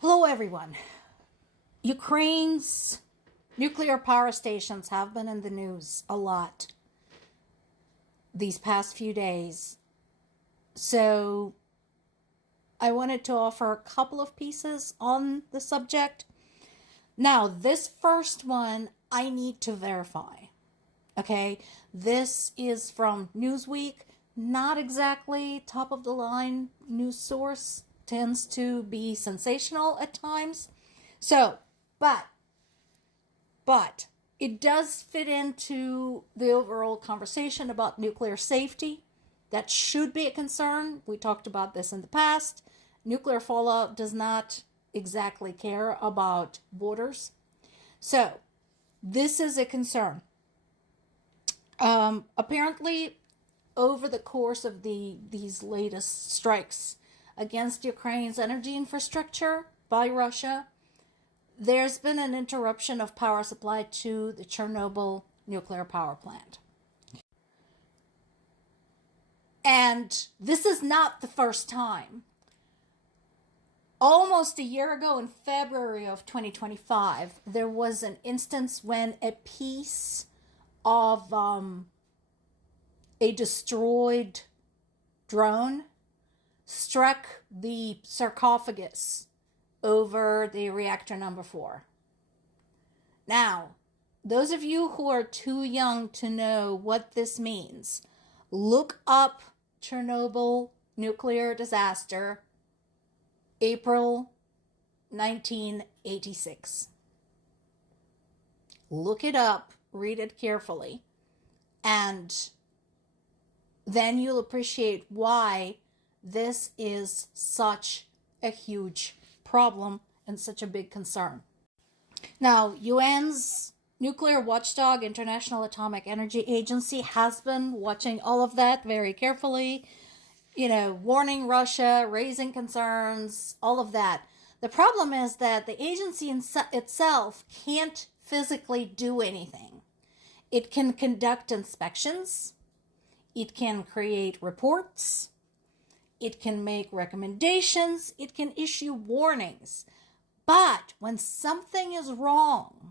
Hello, everyone. Ukraine's nuclear power stations have been in the news a lot these past few days. So I wanted to offer a couple of pieces on the subject. Now, this first one I need to verify. Okay, this is from Newsweek, not exactly top of the line news source, tends to be sensational at times. So, but it does fit into the overall conversation about nuclear safety. That should be a concern. We talked about this in the past. Nuclear fallout does not exactly care about borders. So, this is a concern. Apparently, over the course of these latest strikes against Ukraine's energy infrastructure by Russia, there's been an interruption of power supply to the Chernobyl nuclear power plant. And this is not the first time. Almost a year ago, in February of 2025, there was an instance when a piece of a destroyed drone struck the sarcophagus over the reactor number 4. Now, those of you who are too young to know what this means, look up Chernobyl nuclear disaster, April 1986. Look it up, read it carefully, and then you'll appreciate why this is such a huge problem and such a big concern. Now, UN's nuclear watchdog, International Atomic Energy Agency, has been watching all of that very carefully, warning Russia, raising concerns, all of that. The problem is that the agency itself can't physically do anything. It can conduct inspections. It can create reports. It can make recommendations. It can issue warnings. But when something is wrong,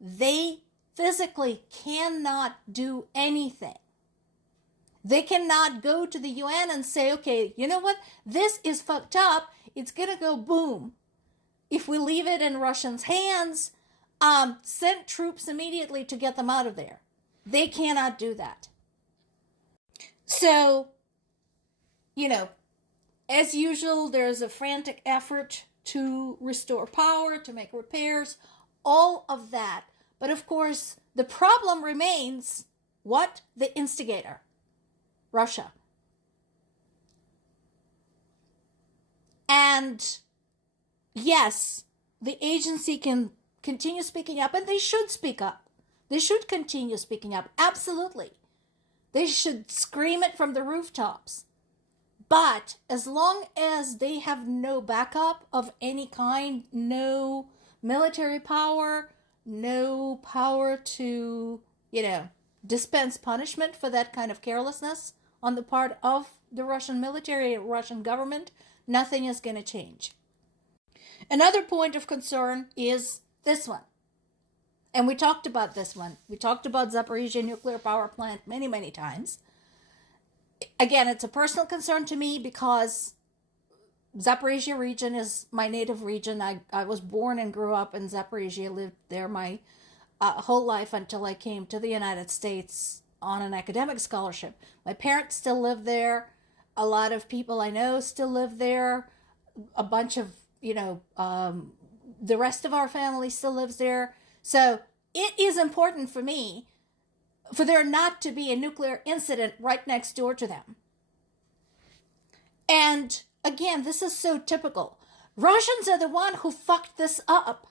they physically cannot do anything. They cannot go to the UN and say, okay, you know what? This is fucked up. It's going to go boom. If we leave it in Russians' hands, send troops immediately to get them out of there. They cannot do that. So, as usual, there's a frantic effort to restore power, to make repairs, all of that. But of course, the problem remains what? The instigator, Russia. And yes, the agency can continue speaking up, and they should speak up. They should continue speaking up, absolutely. They should scream it from the rooftops. But as long as they have no backup of any kind, no military power, no power to, dispense punishment for that kind of carelessness on the part of the Russian military, Russian government, nothing is going to change. Another point of concern is this one. And we talked about this one. We talked about Zaporizhzhya nuclear power plant many, many times. Again, it's a personal concern to me because Zaporizhzhya region is my native region. I was born and grew up in Zaporizhzhya, lived there my whole life until I came to the United States on an academic scholarship. My parents still live there. A lot of people I know still live there. A bunch of, the rest of our family still lives there. So it is important for me for there not to be a nuclear incident right next door to them. And again, this is so typical. Russians are the one who fucked this up.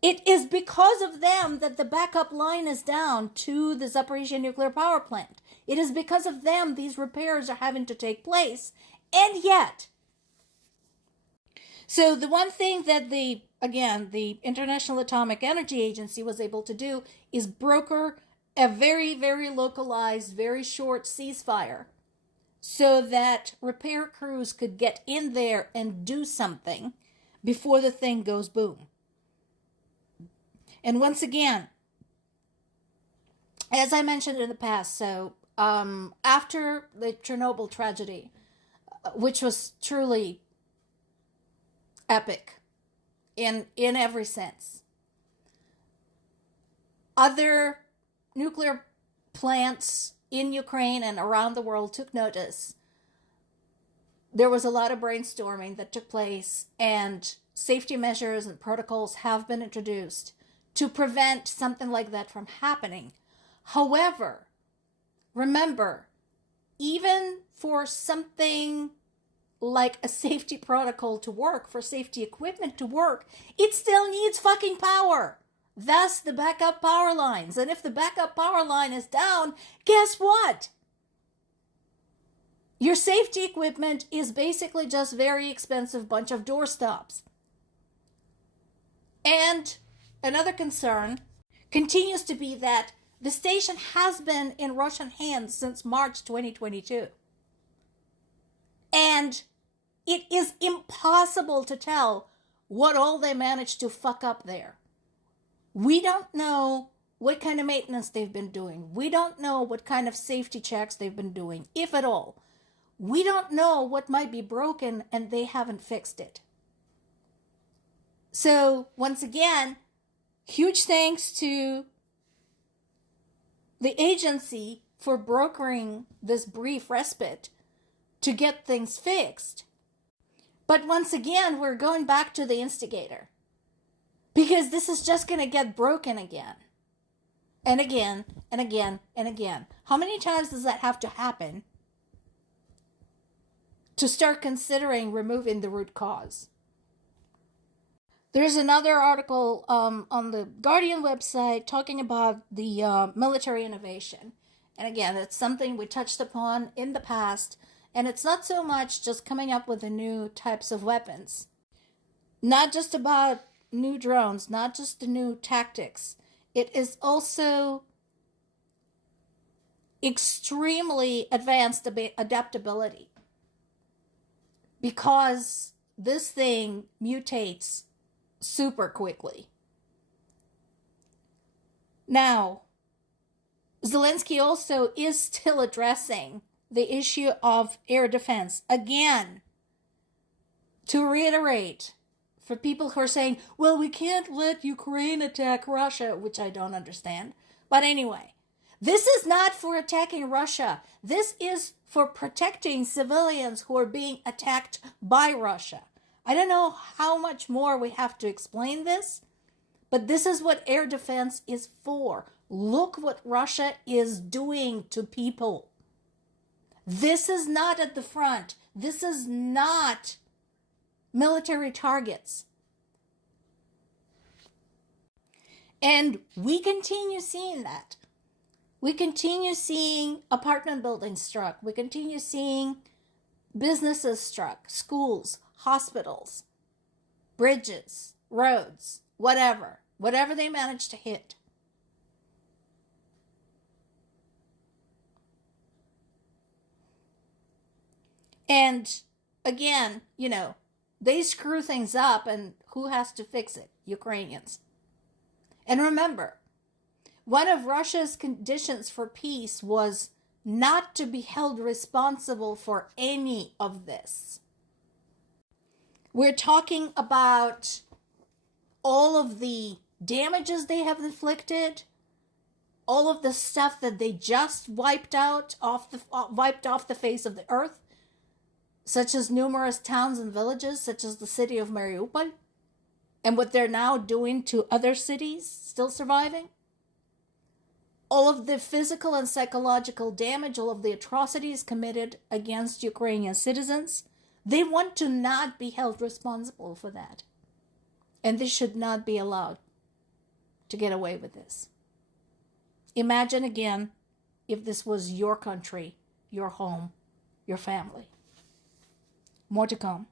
It is because of them that the backup line is down to the Zaporizhzhya nuclear power plant. It is because of them these repairs are having to take place. And yet, so the one thing that the International Atomic Energy Agency was able to do is broker a very, very localized, very short ceasefire so that repair crews could get in there and do something before the thing goes boom. And once again, as I mentioned in the past, so after the Chernobyl tragedy, which was truly epic in every sense, other nuclear plants in Ukraine and around the world took notice. There was a lot of brainstorming that took place, and safety measures and protocols have been introduced to prevent something like that from happening. However, remember, even for something like a safety protocol to work, for safety equipment to work, it still needs fucking power. Thus the backup power lines. And if the backup power line is down, guess what? Your safety equipment is basically just very expensive bunch of doorstops. And another concern continues to be that the station has been in Russian hands since March 2022. And it is impossible to tell what all they managed to fuck up there. We don't know what kind of maintenance they've been doing. We don't know what kind of safety checks they've been doing, if at all. We don't know what might be broken and they haven't fixed it. So, once again, huge thanks to the agency for brokering this brief respite to get things fixed. But once again, we're going back to the instigator. Because this is just going to get broken again. And again, and again, and again. How many times does that have to happen to start considering removing the root cause? There's another article on the Guardian website talking about the military innovation. And again, it's something we touched upon in the past. And it's not so much just coming up with the new types of weapons. Not just about new drones, not just the new tactics. It is also extremely advanced adaptability. Because this thing mutates super quickly. Now, Zelensky also is still addressing the issue of air defense. Again, to reiterate, for people who are saying, well, we can't let Ukraine attack Russia, which I don't understand. But anyway, this is not for attacking Russia. This is for protecting civilians who are being attacked by Russia. I don't know how much more we have to explain this, but this is what air defense is for. Look what Russia is doing to people. This is not at the front. This is not military targets. And we continue seeing that. We continue seeing apartment buildings struck. We continue seeing businesses struck, schools, hospitals, bridges, roads, whatever they manage to hit. And again, they screw things up, and who has to fix it? Ukrainians. And remember, one of Russia's conditions for peace was not to be held responsible for any of this. We're talking about all of the damages they have inflicted, all of the stuff that they just wiped off the face of the earth, such as numerous towns and villages, such as the city of Mariupol, and what they're now doing to other cities still surviving. All of the physical and psychological damage, all of the atrocities committed against Ukrainian citizens, they want to not be held responsible for that. And they should not be allowed to get away with this. Imagine again if this was your country, your home, your family. More to come.